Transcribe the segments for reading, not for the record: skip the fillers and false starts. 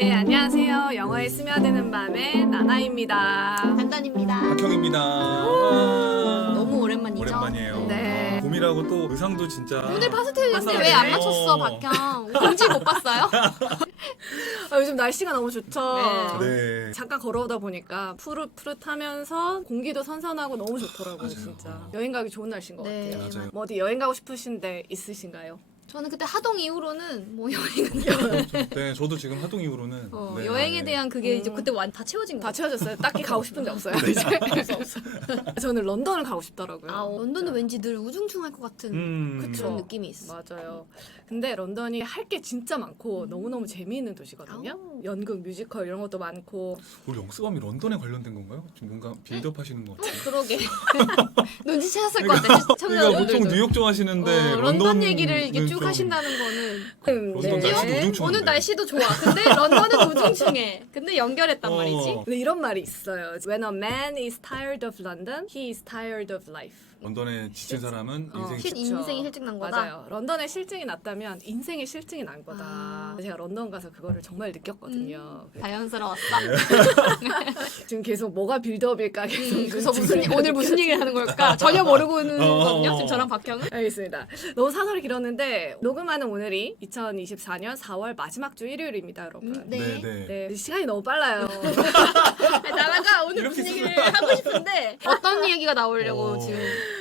네, 안녕하세요. 영어에 스며드는 밤의 나나입니다. 단단입니다. 박형입니다. 너무 오랜만이죠? 오랜만이에요. 네. 봄이라고 또 의상도 진짜 오늘 파스텔인데 화사하게. 왜 안 맞췄어, 박형? 공지 못 봤어요? 요즘 날씨가 너무 좋죠. 네. 잠깐 걸어오다 보니까 푸릇푸릇하면서 공기도 선선하고 너무 좋더라고요, 맞아요. 진짜. 여행 가기 좋은 날씨인 것 네. 같아요. 맞아요. 뭐 어디 여행 가고 싶으신데 있으신가요? 저는 그때 하동 이후로는 뭐 여행은 네, 저도 지금 하동 이후로는 네, 여행에 네. 대한 그게 이제 그때 다 채워진 다 거. 채워졌어요. 딱히 가고 싶은 데 없어요. 이제. 저는 런던을 가고 싶더라고요. 런던은 왠지 늘 우중충할 것 같은 그쵸. 그런 느낌이 있어. 맞아요. 근데 런던이 할 게 진짜 많고 너무너무 재미있는 도시거든요. 아우. 연극, 뮤지컬 이런 것도 많고. 우리 영수감이 런던에 관련된 건가요? 지금 뭔가 빌드업 하시는 것 같아요. 그러게. 눈치채셨을 것 같아. 그러니까 시청자분들도. 보통 뉴욕 좋아하시는데 런던 얘기를 이렇게 쭉 좀- 하신다는 거는 런던 네. 날씨도 우중충한데. 오늘 날씨도 좋아. 근데 런던은 우중충해. 근데 연결했단 말이지. 어. 근데 이런 말이 있어요. When a man is tired of London, he is tired of life. 런던에 지친 사람은 인생이 그쵸. 인생이 실증 난 거다. 맞아요. 런던에 실증이 났다면 인생의 실증이 난 거다. 아. 제가 런던 가서 그거를 정말 느꼈거든요. 자연스러웠어. 지금 계속 뭐가 빌드업일까 계속 그래서 눈치를 오늘 무슨 얘기를 하는 걸까? 전혀 모르고는 거든요. 지금 저랑 박형은. 알겠습니다. 너무 사설이 길었는데 녹음하는 오늘이 2024년 4월 마지막 주 일요일입니다, 여러분. 네. 네, 시간이 너무 빨라요. 나라가 오늘 이렇게 무슨 얘기를 하고 싶은데 어떤 얘기가 나오려고 어. 지금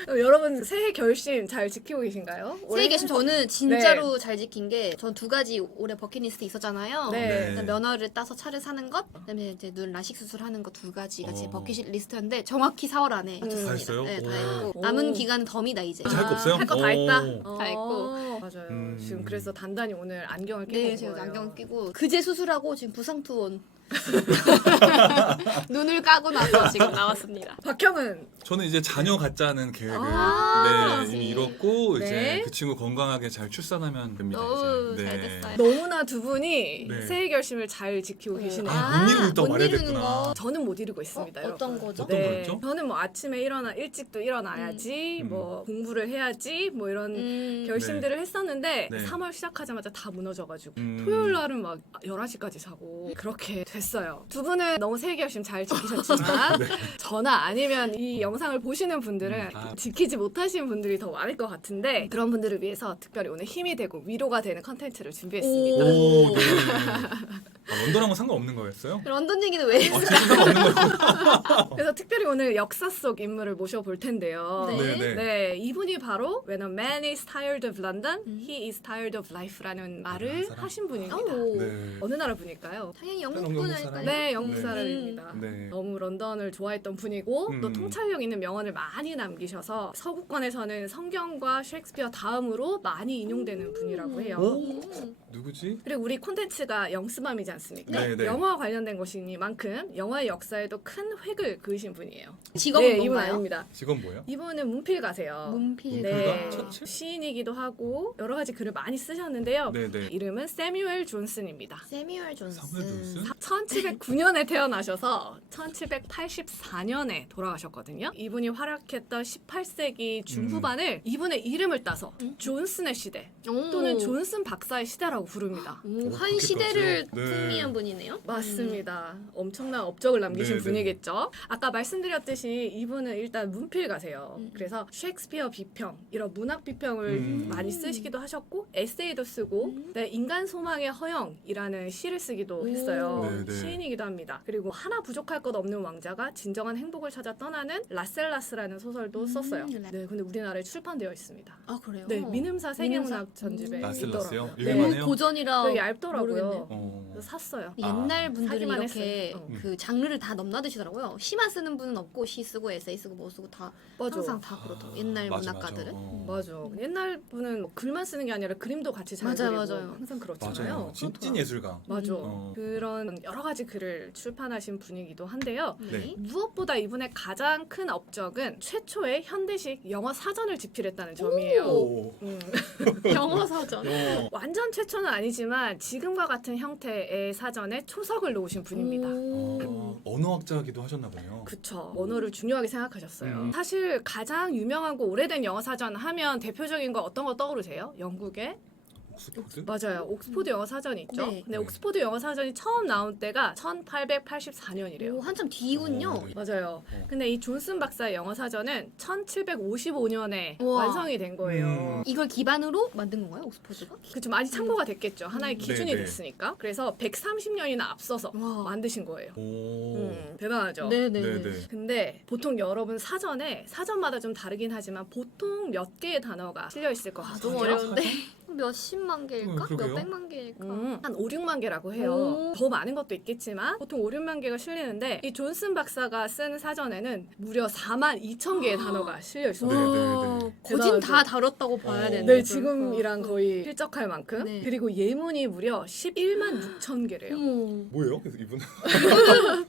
여러분 새해 결심 잘 지키고 계신가요? 새해 계신 저는 진짜로 잘 지킨 게 전 두 가지 올해 버킷리스트 있었잖아요. 네. 네. 일단 면허를 따서 차를 사는 것, 그다음에 이제 눈 라식 수술하는 거 두 가지가 제 어. 버킷리스트였는데 정확히 4월 안에 다 마쳤습니다. 했어요? 네, 다 오. 했고 오. 남은 기간은 덤이다 이제. 할 거 없어요? 할 거 다 했다. 오. 다 했고. 맞아요. 지금 그래서 단단히 오늘 안경을 끼고 네, 온 제가 거예요. 안경 끼고 그제 수술하고 지금 부상 투혼. 눈을 까고 나서 지금 나왔습니다. 박형은 저는 이제 자녀 갖자는 계획을 아, 네, 이미 이뤘고 네. 이제 그 친구 건강하게 잘 출산하면 됩니다. 너무 이제. 잘 됐어요. 너무나 두 분이 네. 새해 결심을 잘 지키고 계시네요. 아, 못 이루고 있다고 못 말해야겠구나. 이루는 거. 저는 못 이루고 있습니다. 어떤 여러분. 거죠? 어떤 거였죠? 저는 뭐 아침에 일찍도 일어나야지, 뭐 공부를 해야지, 뭐 이런 결심들을 했었는데 네. 3월 시작하자마자 다 무너져가지고 음. 토요일 날은 막 11시까지 자고 그렇게 됐어요. 두 분은 너무 새해 결심 잘 지키셨지만 저나 아니면 이 영상을 보시는 분들은 아. 지키지 못하신 분들이 더 많을 것 같은데 그런 분들을 위해서 특별히 오늘 힘이 되고 위로가 되는 컨텐츠를 준비했습니다. 오, 네. 아, 런던하고 상관없는 거였어요? 런던 얘기는 왜 했어요? 진짜 상관없는 거였어요? 그래서 특별히 오늘 역사 속 인물을 모셔볼 텐데요. 네. 네. 네, 이분이 바로 When a man is tired of London, he is tired of life라는 말을 사람? 하신 분입니다. 오. 네. 어느 나라 분일까요? 당연히 영국 영국분 사람? 아닐까요? 네, 영국 네. 사람입니다. 네. 너무 런던을 좋아했던 분이고 또 음. 통찰력 있는 명언을 많이 남기셔서 서구권에서는 성경과 셰익스피어 다음으로 많이 인용되는 분이라고 해요. 오? 누구지? 그리고 우리 콘텐츠가 영스맘이지 않습니까? 네, 네. 영화와 관련된 것이니만큼 영화의 역사에도 큰 획을 그으신 분이에요. 직업은 네, 이분 뭔가요? 아닙니다. 직업 뭐예요? 이분은 문필가세요. 문필. 네, 처칠? 시인이기도 하고 여러 가지 글을 많이 쓰셨는데요. 네네. 이름은 세뮤엘 존슨입니다. 세뮤얼 존슨. 사무엘 존슨? 1709년에 태어나셔서 1784년에 돌아가셨거든요. 이분이 활약했던 18세기 중후반을 이분의 이름을 따서 존슨의 시대 또는 존슨 박사의 시대라고 부릅니다. 오, 오, 한 그렇게까지요? 시대를 네. 풍미한 분이네요. 맞습니다. 엄청난 업적을 남기신 네, 네. 분이겠죠. 아까 말씀드렸듯이 이분은 일단 문필가세요. 그래서 셰익스피어 비평, 이런 문학 비평을 많이 쓰시기도 하셨고 에세이도 쓰고 네, 인간 소망의 허영이라는 시를 쓰기도 했어요. 네, 네. 시인이기도 합니다. 그리고 하나 부족할 것 없는 왕자가 진정한 행복을 찾아 떠나는 라셀라스라는 소설도 썼어요. 네, 근데 우리나라에 출판되어 있습니다. 아 그래요? 네, 민음사 세계문학 전집에 라셀라스요? 있더라고요. 읽을만해요? 네, 고전이라 되게 얇더라고요. 모르겠네요. 어. 그래서 샀어요. 옛날 분들은 사기만 이렇게 했어요. 그 장르를 다 넘나드시더라고요. 시만 쓰는 분은 없고 시 쓰고 에세이 쓰고 뭐 쓰고 다 맞아. 항상 다 그렇더라고. 옛날 맞아, 문학가들은. 맞아. 맞아. 옛날 분은 뭐 글만 쓰는 게 아니라 그림도 같이 잘 맞아요, 그리고 맞아요. 항상 그렇잖아요. 맞아요. 찐 예술가. 맞아. 어. 그런 여러 가지 글을 출판하신 분이기도 한데요. 네. 무엇보다 이분의 가장 큰 업적은 최초의 현대식 영어 사전을 집필했다는 점이에요. 오. 영어 사전. 어. 완전 최초는 아니지만 지금과 같은 형태의 사전에 초석을 놓으신 분입니다. 언어학자기도 하셨나 보네요. 그쵸. 언어를 중요하게 생각하셨어요. 음. 사실 가장 유명하고 오래된 영어 사전 하면 대표적인 거 어떤 거 떠오르세요? 영국의 옥스포드? 맞아요. 옥스포드 영어 사전이 있죠. 네. 근데 옥스포드 영어 사전이 처음 나온 때가 1884년이래요. 오, 한참 뒤군요. 네. 맞아요. 근데 이 존슨 박사의 영어 사전은 1755년에 우와. 완성이 된 거예요. 이걸 기반으로 만든 건가요, 옥스포드가? 그쵸, 많이 참고가 됐겠죠. 하나의 기준이 네네. 됐으니까. 그래서 130년이나 앞서서 와. 만드신 거예요. 오. 대단하죠. 네네. 네네. 근데 보통 여러분 사전마다 좀 다르긴 하지만 보통 몇 개의 단어가 실려 있을 것 같아요. 너무 어려운데. 몇십만 개일까? 그러게요. 몇백만 개일까? 한 5, 6만 개라고 해요. 오. 더 많은 것도 있겠지만 보통 5, 6만 개가 실리는데 이 존슨 박사가 쓴 사전에는 무려 4만 2천 개의 단어가 실려 있어요. 네, 네, 와, 네. 거진 다 대단하죠. 다뤘다고 봐야 어. 되네. 네, 지금이랑 거의 필적할 만큼. 네. 그리고 예문이 무려 11만 6천 개래요. 어머. 뭐예요? 그래서 이분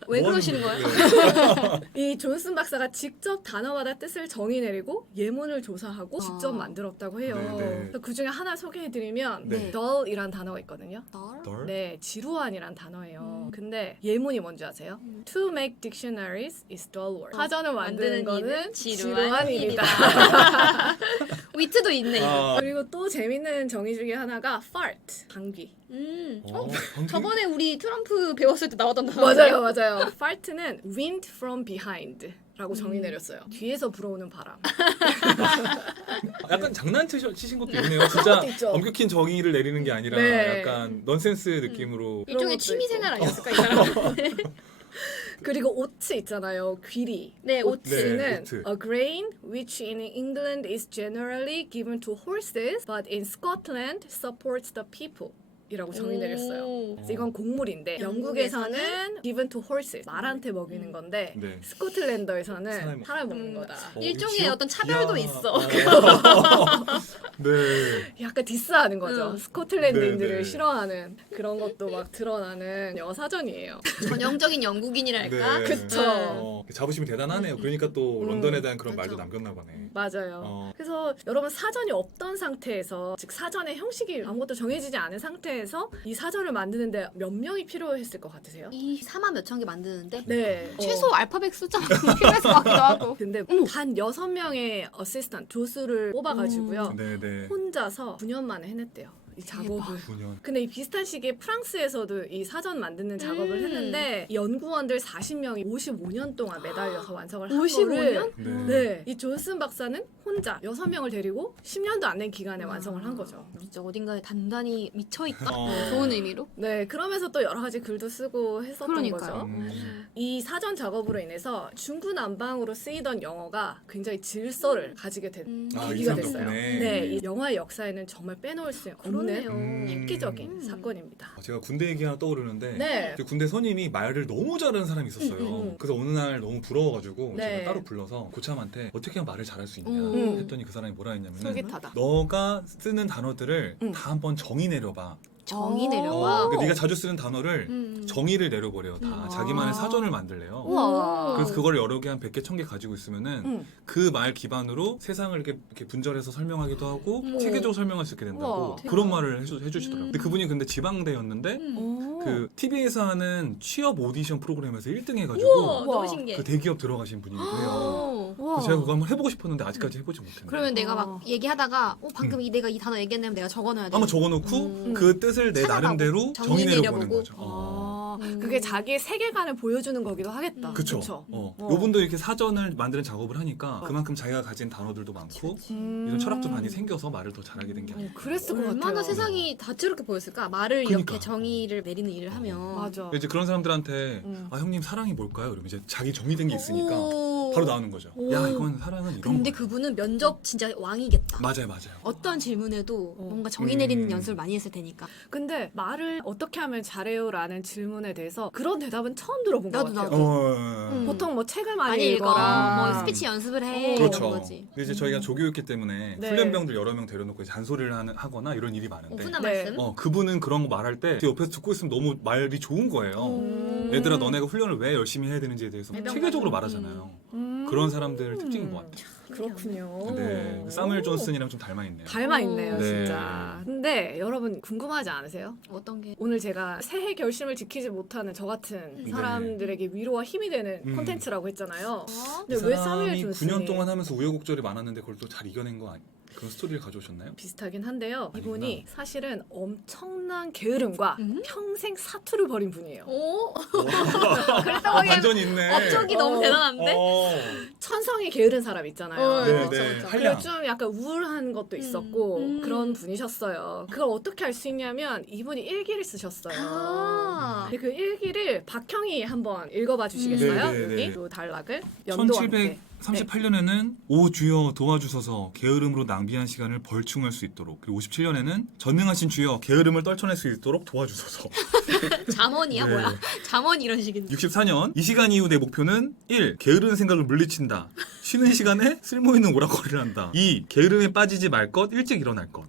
왜 뭐 그러시는 하는 거예요? 이 존슨 박사가 직접 단어마다 뜻을 정의 내리고 예문을 조사하고 아. 직접 만들었다고 해요. 네네. 그래서 그 중에 하나 소개해드리면 네. dull이란 단어가 있거든요. 널? 덜? 네, 지루한이란 단어예요. 근데 예문이 뭔지 아세요? To make dictionaries is dull work. 사전을 만드는 거는 지루한 일이다. 위트도 있네. 이거. 아. 그리고 또 재밌는 정의 중에 하나가 fart, 방귀. 방귀? 저번에 우리 트럼프 배웠을 때 나왔던 단어. 맞아요. fart는 wind from behind. 라고 정의 내렸어요. 뒤에서 불어오는 바람. 약간 장난치신 것도 있네요. 진짜 그것도 있죠. 엄격히 정의를 내리는 게 아니라 네. 약간 넌센스 느낌으로 일종의 것도 취미생활 있고. 아니었을까 이 사람? 그리고 오츠 있잖아요. 귀리. 네, 오츠. 네, 오츠는 오트. a grain which in England is generally given to horses, but in Scotland supports the people. 이라고 정의 내렸어요. 오. 그래서 이건 곡물인데 영국에서는 given to horses, 말한테 먹이는 건데 네. 스코틀랜드에서는 사람 먹는 거다. 일종의 귀엽- 어떤 차별도 야. 있어. 네. 약간 디스하는 거죠. 응. 스코틀랜드인들을 네, 네. 싫어하는 그런 것도 막 드러나는 영어 사전이에요. 전형적인 영국인이랄까? 네. 그쵸. 자부심이 대단하네요. 그러니까 또 런던에 대한 그런 그쵸. 말도 남겼나 보네. 맞아요. 어. 그래서 여러분 사전이 없던 상태에서 즉 사전의 형식이 아무것도 정해지지 않은 상태에서 이 사전을 만드는데 몇 명이 필요했을 것 같으세요? 이 4만 몇천 개 만드는데 네. 최소 알파벳 숫자가 필요했을 것 같기도 하고. 근데 단 6명의 어시스턴트 조수를 뽑아가지고요. 네네. 혼자서 9년 만에 해냈대요. 이 작업을. 9년. 근데 이 비슷한 시기에 프랑스에서도 이 사전 만드는 작업을 했는데 이 연구원들 40명이 55년 동안 매달려서 완성을 한 55년? 거를 네. 네, 이 존슨 박사는 혼자 6명을 데리고 10년도 안 된 기간에 완성을 한 거죠. 진짜 어딘가에 단단히 미쳐있다? 어. 좋은 의미로? 네, 그러면서 또 여러 가지 글도 쓰고 했었던 그러니까요. 거죠. 이 사전 작업으로 인해서 중구난방으로 쓰이던 영어가 굉장히 질서를 가지게 된 아, 계기가 이 사람 됐어요. 덕분에. 네, 이 영화의 역사에는 정말 빼놓을 수 없는 그러네요. 획기적인 사건입니다. 제가 군대 얘기 하나 떠오르는데 네. 그 군대 선임이 말을 너무 잘하는 사람이 있었어요. 그래서 어느 날 너무 부러워가지고 네. 제가 따로 불러서 고참한테 어떻게 하면 말을 잘할 수 있냐 했더니 그 사람이 뭐라 했냐면은 솔깃하다. 너가 쓰는 단어들을 다 한번 정의 내려봐. 정의 어. 내려와. 그러니까 네가 자주 쓰는 단어를 정의를 내려버려. 다 자기만의 사전을 만들래요. 우와. 그래서 그걸 여러 개 한 100개, 1000개 가지고 있으면은 그 말 기반으로 세상을 이렇게 분절해서 설명하기도 하고 체계적으로 설명할 수 있게 된다고 우와. 그런 말을 해주시더라고요. 근데 그분이 근데 지방대였는데 그 TV에서 하는 취업 오디션 프로그램에서 1등 해가지고 우와, 너무 우와. 신기해. 그 대기업 들어가신 분이기도 해요. 오. 그래서 제가 그거 한번 해보고 싶었는데 아직까지 해보지 못했네요. 그러면 내가 막 얘기하다가 방금 내가 이 단어 얘기했는데 내가 적어놔야 돼. 한번 적어놓고 그 뜻을 내 찾아가고 나름대로 정의 정의 내려보는 내려보고. 거죠. 그게 자기의 세계관을 보여주는 거기도 하겠다. 그쵸. 그쵸? 요분도 이렇게 사전을 만드는 작업을 하니까 그만큼 자기가 가진 단어들도 많고 이런 철학도 많이 생겨서 말을 더 잘하게 된 게 아니에요. 그랬을 것 얼마나 같아요. 세상이 다채롭게 보였을까? 말을 그러니까. 이렇게 정의를 내리는 일을 하면. 맞아. 이제 그런 사람들한테 아 형님 사랑이 뭘까요? 이러면 이제 자기 정의된 게 있으니까 오. 바로 나오는 거죠. 야 이건 사랑은 이런 근데 거야. 그분은 면접 진짜 왕이겠다. 맞아요. 어떤 질문에도 뭔가 정의 내리는 연습을 많이 했을 테니까. 근데 말을 어떻게 하면 잘해요라는 질문에 대해서 그런 대답은 처음 들어본 것 나도, 같아요. 나도. 보통 뭐 책을 많이 많이 읽어라. 뭐 스피치 연습을 해. 그렇죠. 이런 거지. 근데 이제 저희가 조교였기 때문에 네. 훈련병들 여러 명 데려놓고 이제 잔소리를 하거나 이런 일이 많은데 훈한 네. 말씀. 그분은 그런 거 말할 때 옆에서 듣고 있으면 너무 말이 좋은 거예요. 얘들아 너네가 훈련을 왜 열심히 해야 되는지에 대해서 해병 체계적으로 말씀. 말하잖아요. 그런 사람들 특징인 것 같아요. 그렇군요. 네, 사무엘 존슨이랑 좀 닮아 있네요. 닮아 있네요, 네. 진짜. 근데 여러분 궁금하지 않으세요? 어떤 게? 오늘 제가 새해 결심을 지키지 못하는 저 같은 네. 사람들에게 위로와 힘이 되는 콘텐츠라고 했잖아요. 이 근데 왜 사무엘 사람이 존슨이 9년 동안 하면서 우여곡절이 많았는데 그걸 또 잘 이겨낸 거 그런 스토리를 가져오셨나요? 비슷하긴 한데요. 아니구나. 이분이 사실은 엄청난 게으름과 평생 사투를 벌인 분이에요. 오? 그랬다고 완전히 있네. 업적이 너무 대단한데? 천성이 게으른 사람 있잖아요. 어, 네, 그쵸, 네. 그쵸. 한량. 그리고 좀 약간 우울한 것도 있었고 그런 분이셨어요. 그걸 어떻게 알 수 있냐면 이분이 일기를 쓰셨어요. 아. 근데 그 일기를 박형이 한번 읽어봐 주시겠어요? 네, 네, 네. 여기 요 단락을 연도와 함께. 1738년에는 오 주여 도와주소서 게으름으로 낭비한 시간을 벌충할 수 있도록, 그리고 57년에는 전능하신 주여 게으름을 떨쳐낼 수 있도록 도와주소서. 잠원이야 네. 뭐야? 잠원 이런 식인데. 64년 이 시간 이후 내 목표는 1. 게으른 생각을 물리친다. 쉬는 시간에 쓸모있는 오락거리를 한다. 2. 게으름에 빠지지 말 것, 일찍 일어날 것.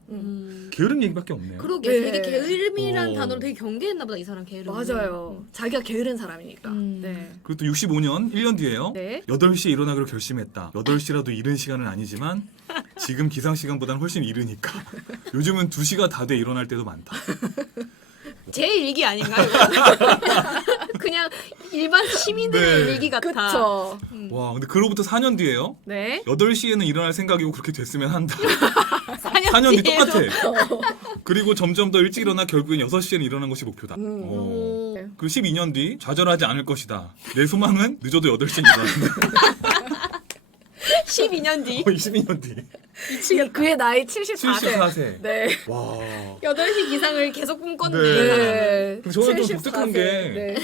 게으름 얘기밖에 없네요. 그러게 네. 되게 게으름이란 어. 단어를 되게 경계했나 보다 이 사람 게으름. 맞아요. 자기가 게으른 사람이니까. 음. 네. 그리고 또 65년 1년 뒤에요. 네. 8시에 일어나기로 결심했다. 8시라도 이른 시간은 아니지만 지금 기상시간보다는 훨씬 이르니까 요즘은 2시가 다 돼 일어날 때도 많다. 제 일기 아닌가요? 그냥 일반 시민들의 네. 일기 같아. 그쵸. 와, 근데 그로부터 4년 뒤에요. 네. 8시에는 일어날 생각이고 그렇게 됐으면 한다. 4년 4년 뒤 뒤에도. 똑같아. 그리고 점점 더 일찍 일어나 결국엔 6시에는 일어난 것이 목표다. 오. 오. 그리고 12년 뒤 좌절하지 않을 것이다. 내 소망은 늦어도 8시에 일어난다. 12년 뒤 22년 뒤. 그의 나이 74세. 74세. 네. 와. 8시 기상을 계속 꿈꿨네. 네. 네. 저는 좀 74세. 독특한 게 네.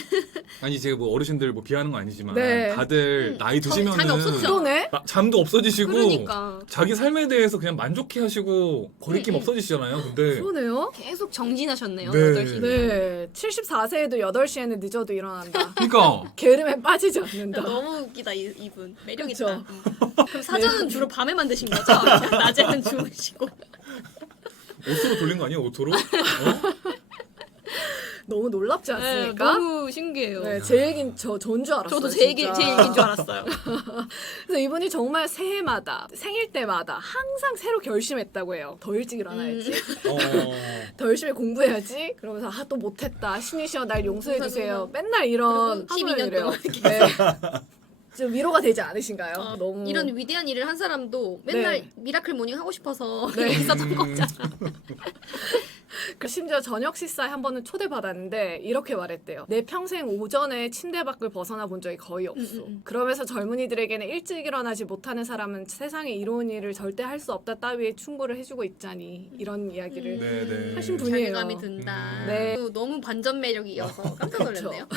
아니 제가 뭐 어르신들 뭐 비하는 거 아니지만 네. 다들 나이 드시면은 잠이 없어지죠. 그러네. 잠도 없어지시고 그러니까 자기 삶에 대해서 그냥 만족해 하시고 거리낌 없어지시잖아요. 근데 그러네요. 계속 정진하셨네요. 네. 8시. 네. 74세에도 8시에는 늦어도 일어난다. 그러니까 게으름에 빠지지 않는다. 너무 웃기다 이분. 매력 그쵸. 있다. 그럼 사전은 주로 밤에 만드신 거죠? 낮에는 주무시고. 오토로 돌린 거 아니에요? 오토로? 너무 놀랍지 네, 않습니까? 너무 신기해요. 네, 제 얘기는 전줄 알았어요. 저도 제 얘기인 진짜. 줄 알았어요. 그래서 이분이 정말 새해마다 생일 때마다 항상 새로 결심했다고 해요. 더 일찍 일어나야지. 더 열심히 공부해야지. 그러면서 또 못했다. 신이시여 날 용서해 주세요. 맨날 이런 그리고 12년 이래요. 동안 네. 좀 위로가 되지 않으신가요? 너무 이런 위대한 일을 한 사람도 맨날 네. 미라클 모닝 하고 싶어서 네. 있었던 거잖아. 그 심지어 저녁 식사에 한 번은 초대받았는데 이렇게 말했대요. 내 평생 오전에 침대 밖을 벗어나 본 적이 거의 없어. 그러면서 젊은이들에게는 일찍 일어나지 못하는 사람은 세상에 이로운 일을 절대 할 수 없다 따위에 충고를 해주고 있자니 이런 이야기를 네, 네. 하신 분이에요. 자괴감이 든다. 네. 너무 반전 매력이어서 깜짝 놀랐네요.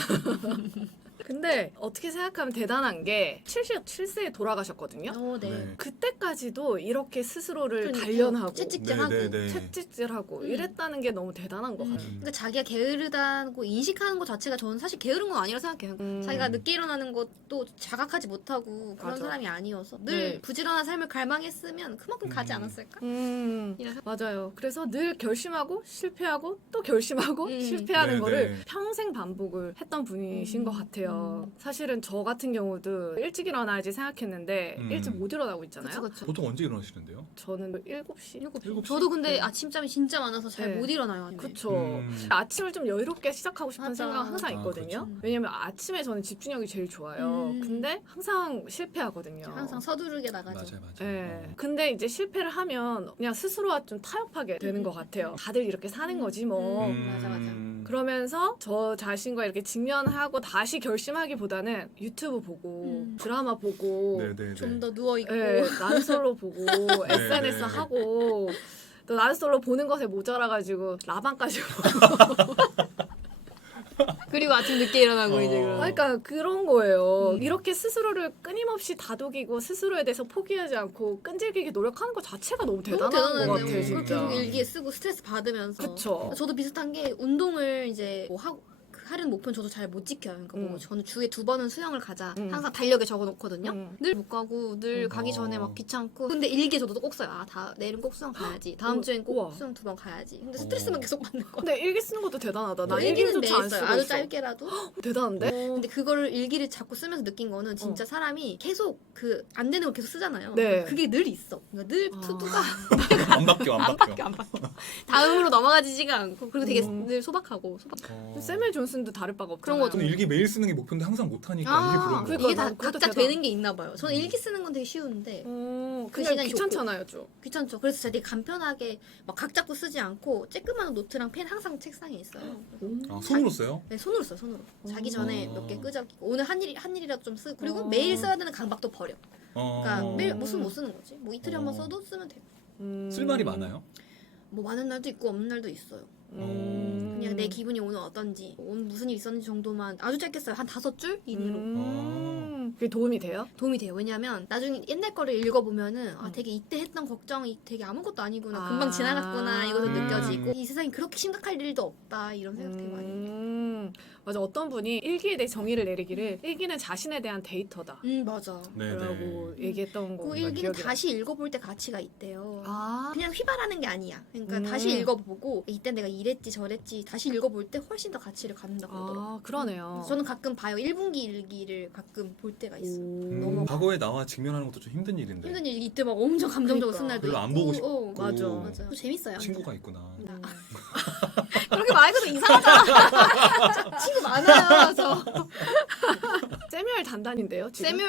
근데 어떻게 생각하면 대단한 게 77세에 돌아가셨거든요. 네. 네. 그때까지도 이렇게 스스로를 그러니까요. 단련하고 채찍질하고. 네, 네, 네. 채찍질하고 이랬다는 게 너무 대단한 것 같아요. 그러니까 자기가 게으르다고 인식하는 것 자체가 저는 사실 게으른 건 아니라고 생각해요. 자기가 늦게 일어나는 것도 자각하지 못하고 그런 맞아. 사람이 아니어서 늘 네. 부지런한 삶을 갈망했으면 그만큼 가지 않았을까? 이런 맞아요. 그래서 늘 결심하고 실패하고 또 결심하고 실패하는 네, 거를 네. 평생 반복을 했던 분이신 것 같아요. 사실은 저 같은 경우도 일찍 일어나야지 생각했는데 일찍 못 일어나고 있잖아요. 그쵸. 보통 언제 일어나시는데요? 저는 7시? 7시? 저도 근데 아침잠이 진짜 많아서 잘 네. 못 일어나요. 그쵸. 아침을 좀 여유롭게 시작하고 싶은 맞아. 생각은 항상 아, 있거든요. 그렇죠. 왜냐면 아침에 저는 집중력이 제일 좋아요. 근데 항상 실패하거든요. 항상 서두르게 나가죠. 맞아요, 맞아요. 네. 근데 이제 실패를 하면 그냥 스스로와 좀 타협하게 되는 것 같아요. 다들 이렇게 사는 거지 뭐. 맞아. 그러면서 저 자신과 이렇게 직면하고 다시 결심하기보다는 유튜브 보고 드라마 보고 네네네. 좀 더 누워 있고 네, 난솔로 보고 SNS 네. 하고 또 난솔로 보는 것에 모자라가지고 라방까지 그리고 아침 늦게 일어나고 이제 그런. 그러니까 그런 거예요. 이렇게 스스로를 끊임없이 다독이고 스스로에 대해서 포기하지 않고 끈질기게 노력하는 것 자체가 너무 대단한 것 같아요, 그걸 진짜. 계속 일기에 쓰고 스트레스 받으면서. 그쵸. 저도 비슷한 게 운동을 이제 뭐 하고 하는 목표는 저도 잘 못 지켜요. 그러니까 뭐 저는 주에 2번은 수영을 가자. 항상 달력에 적어놓거든요. 늘 못 가고 늘 가기 전에 막 귀찮고. 근데 일기에 저도 꼭 써요. 내일은 꼭 수영 가야지. 다음 주엔 꼭 우와. 수영 2번 가야지. 근데 스트레스만 계속 받는 거야. 근데 일기 쓰는 것도 대단하다. 나 일기는 일기조차 매일 안 써요. 쓰고 아주 있어. 짧게라도. 대단한데? 근데 그거를 일기를 자꾸 쓰면서 느낀 거는 진짜 사람이 계속 그 안 되는 걸 계속 쓰잖아요. 네. 그게 늘 있어. 그러니까 늘 투두가 안 바뀌어, 안 바뀌어. 안 바뀌어. 다음으로 넘어가지지가 않고 그리고 되게 늘 소박하고. 샘일 존슨 존슨도 다를 바가 없잖아요. 그런 거죠. 저는 일기 매일 쓰는 게 목표인데 항상 못하니까 이게 그런 거예요. 그러니까 이게 다 난 그것도 각자 대단- 되는 게 있나 봐요. 저는 일기 쓰는 건 되게 쉬운데 그 그냥 시간이 귀찮잖아요, 좀. 귀찮죠. 그래서 제가 되게 간편하게 막 각 잡고 쓰지 않고 쬐끄만 노트랑 펜 항상 책상에 있어요. 아, 손으로 써요? 네, 손으로 써요, 손으로. 자기 전에 몇 개 끄적이고 오늘 한 일이라도 좀 쓰고 그리고 어. 매일 써야 되는 강박도 버려. 그러니까 어. 매일 무슨 못 쓰는 거지. 뭐 이틀에 한 번 써도 쓰면 되고. 쓸 말이 많아요? 뭐 많은 날도 있고 없는 날도 있어요. 그냥 내 기분이 오늘 어떤지 오늘 무슨 일 있었는지 정도만 아주 짧게 써요. 한 5줄 이내로. 그게 도움이 돼요? 도움이 돼요. 왜냐면 나중에 옛날 거를 읽어보면은 아 되게 이때 했던 걱정이 되게 아무것도 아니구나. 금방 지나갔구나. 이것도 느껴지고 이 세상이 그렇게 심각할 일도 없다. 이런 생각 되게 많이 해요. 맞아. 어떤 분이 일기에 대해 정의를 내리기를 일기는 자신에 대한 데이터다 맞아. 네네. 라고 얘기했던 거 그 일기는 다시 읽어볼 때 가치가 있대요. 아 그냥 휘발하는 게 아니야. 그러니까 다시 읽어보고 이때 내가 이랬지 저랬지 다시 읽어볼 때 훨씬 더 가치를 갖는다고 그러더라고요. 아 그러네요. 저는 가끔 봐요. 1분기 일기를 가끔 볼 때가 있어요. 너무 과거에 나와 직면하는 것도 좀 힘든 일인데 힘든 일 이때 막 엄청 감정적으로 그러니까. 쓴 날도 별로 있고 안 보고 싶고. 맞아. 맞아. 또 재밌어요. 친구가 있구나. 그렇게 말해도 이상하잖아. 친구 많아요. 저 세뮤얼 단단인데요, 지금? 세뮤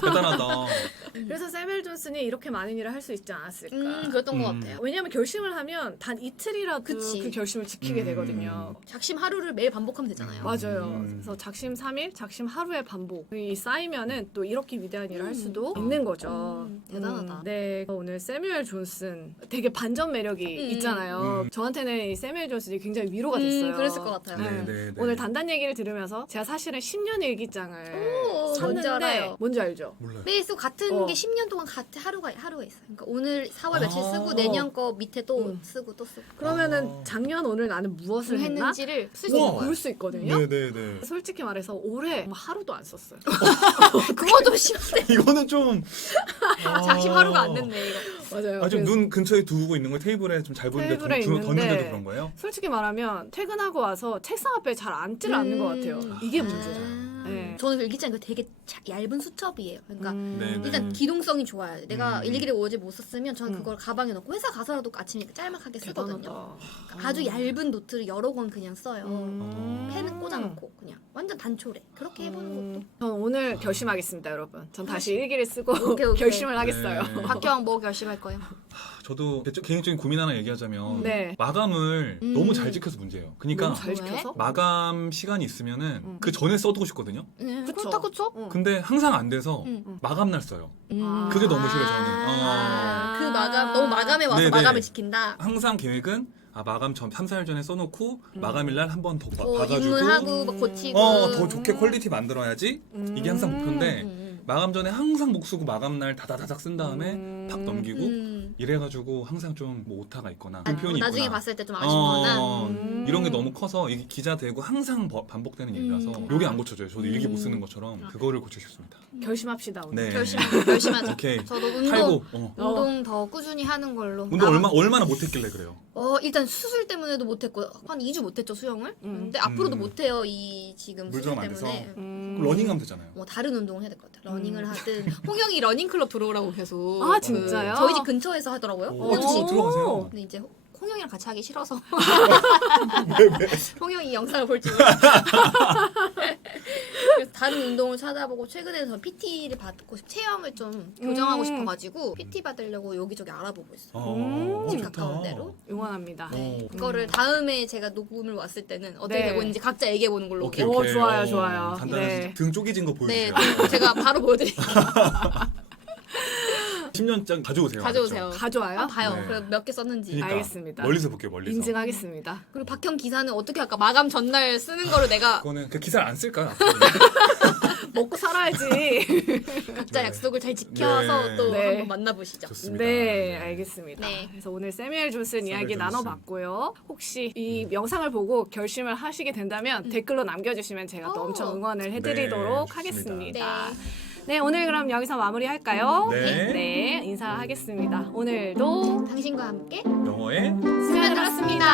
대단하다. 그래서 세뮤얼 존슨이 이렇게 많은 일을 할 수 있지 않았을까. 그랬던 것 같아요. 왜냐면 결심을 하면 단 이틀이라도 그치. 그 결심을 지키게 되거든요. 작심 하루를 매일 반복하면 되잖아요. 맞아요. 그래서 작심 3일, 작심 하루의 반복이 쌓이면은 또 이렇게 위대한 일을 할 수도 있는 거죠. 대단하다. 네, 오늘 세뮤얼 존슨 되게 반전 매력이 있잖아요. 저한테는 이 세뮤얼 존슨이 굉장히 위로가 됐어요. 그랬을 것 같아요. 네. 오늘 단단 얘기를 들으면서 제가 사실은 10년 일기장을 뭔지 샀는데 알아요. 뭔지 알죠? 몰라요. 매일 쓰고 같은 어. 게 10년 동안 같은 하루가 있어요. 그러니까 오늘 4월 며칠 아. 쓰고 내년 거 밑에 또 쓰고 또 쓰고 그러면은 아. 작년 오늘 나는 무엇을 했나? 했는지를 쓸 수 우와. 있는 거예요. 볼 수 있거든요. 네네네. 솔직히 말해서 올해 정말 하루도 안 썼어요. 그거 좀 심한데. 이거는 좀 작심 하루가 안 됐네 이거. 맞아요. 좀 그래서 눈 근처에 두고 있는 걸 테이블에 좀 잘 보이는데 테이블에 뒀는데도 있는데 그런 거예요? 솔직히 말하면 퇴근하고 와서 책상 앞에 잘 앉지를 않는 것 같아요. 이게 문제죠. 네. 저는 일기장이 되게 얇은 수첩이에요. 그러니까 네. 일단 기동성이 좋아요. 내가 음. 일기를 어제 못 썼으면 저는 그걸 가방에 넣고 회사 가서라도 아침에 짤막하게 쓰거든요. 대단하다. 그러니까 아주 얇은 노트를 여러 권 그냥 써요. 음. 펜은 꽂아놓고 그냥 완전 단초래. 그렇게 해보는 것도. 전 오늘 결심하겠습니다, 여러분. 전 다시 일기를 쓰고 오케이. 결심을 하겠어요. 네. 박경왕 뭐 결심할 거예요? 저도 개인적인 고민 하나 얘기하자면 네. 마감을 너무 잘 지켜서 문제예요. 그러니까 너무 잘 왜? 지켜서? 마감 시간이 있으면은 그 전에 써두고 싶거든요. 그쵸. 그쵸? 근데 항상 안 돼서 음. 마감날 써요. 아. 그게 너무 싫어요, 저는. 그 마감 너무 마감에 와서 네네. 마감을 지킨다. 항상 계획은 마감 전 3, 4일 전에 써놓고 마감일날 한 번 더 뭐 봐가지고 입문하고 막 고치고. 더 좋게 퀄리티 만들어야지 이게 항상 목표인데 마감 전에 항상 목 쓰고 마감날 다다다닥 쓴 다음에 팍 넘기고 이래가지고 항상 좀 뭐 오타가 있거나 불편이 나중에 있거나 봤을 때 좀 아쉽거나. 이런 게 너무 커서 이게 기자 되고 항상 반복되는 일이라서 요게 안 고쳐져요. 저도 일기 못 쓰는 것처럼 그거를 고치고 싶습니다. 결심합시다, 오늘. 네. 열심하자. 오케이. 저도 탈고. 운동 더 꾸준히 하는 걸로. 운동 얼마나 못했길래 그래요? 일단 수술 때문에도 못했고 한 2주 못했죠 수영을. 근데 앞으로도 못해요 이 지금 수술 물좀 안 돼서? 때문에. 그럼 러닝하면 되잖아요. 뭐 다른 운동을 해야 될 것 같아요. 러닝을 하든 홍영이 러닝클럽 들어오라고 계속. 아, 진짜요? 저희 집 근처에서 하더라고요. 오, 들어가세요. 근데 이제 홍영이랑 같이 하기 싫어서. 홍영이 영상을 볼지 몰라. 그래서 다른 운동을 찾아보고 최근에 저 PT를 받고 체형을 좀 교정하고 싶어가지고 PT 받으려고 여기저기 알아보고 있어요. 집 좋다. 가까운 데로. 응원합니다. 어. 그거를 다음에 제가 녹음을 왔을 때는 어떻게 네. 되고 있는지 각자 얘기해 보는 걸로. 오케이, 오, 오케이. 좋아요, 좋아요. 간단하게 네. 등 쪼개진 거 네, 보여주세요. 제가 바로 보여드릴게요. 10년장 가져오세요. 가져오세요. 알았죠? 가져와요? 한번 봐요. 네. 그럼 몇 개 썼는지. 그러니까 알겠습니다. 멀리서 볼게요. 멀리서. 인증하겠습니다. 그리고 박형 기사는 어떻게 할까? 마감 전날 쓰는 거를 내가 그거는 그 기사를 안 쓸까요? 먹고 살아야지. 각자 네. 약속을 잘 지켜서 네. 또 네. 한번 만나보시죠. 좋습니다. 네, 알겠습니다. 네. 그래서 오늘 세뮤얼 존슨 이야기 존슨. 나눠봤고요. 혹시 이 영상을 보고 결심을 하시게 된다면 댓글로 남겨주시면 제가 또 오. 엄청 응원을 네, 해드리도록 좋습니다. 하겠습니다. 네. 네, 오늘 그럼 여기서 마무리할까요? 네. 네, 인사하겠습니다. 오늘도 당신과 함께 영어에 스며들었습니다.